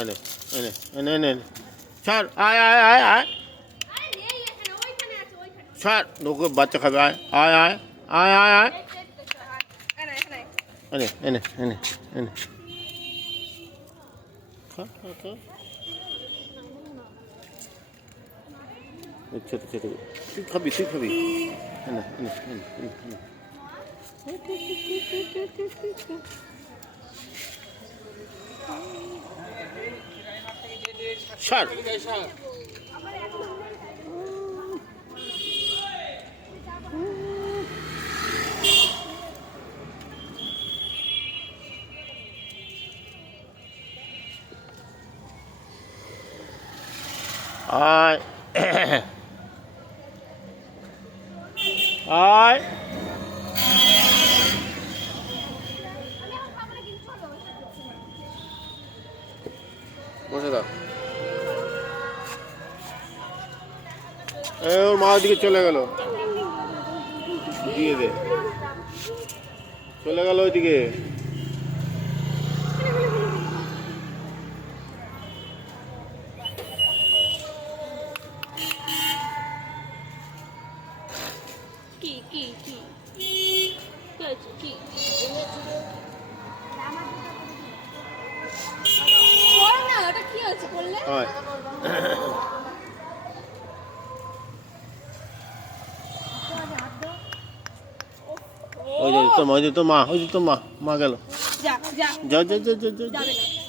এনে এনে এনে এনে ছাড়, আয় আয় আয় আয়, ছাড়, ওকে বাচ্চা খাবে, আয় আয় আয় আয় আয় আয়, এনে এনে এনে এনে, ছোট ছোট, তুই খাবি তুই খাবি, এনে এনে এনে এনে এনে, ছাড়, আয় আয়, বসে দাও, ওর মার দিকে চলে গেল, দিয়ে দে, চলে গেল ওইদিকে। কি কি কি কি হয়েছে কি না, ওটা কি হয়েছে বললে? ওই যে তোর মা, ওই যে তোর মা, ওই যে তোর মা, মা গেল, যা যা যা যা যা যা যা। যাবে না।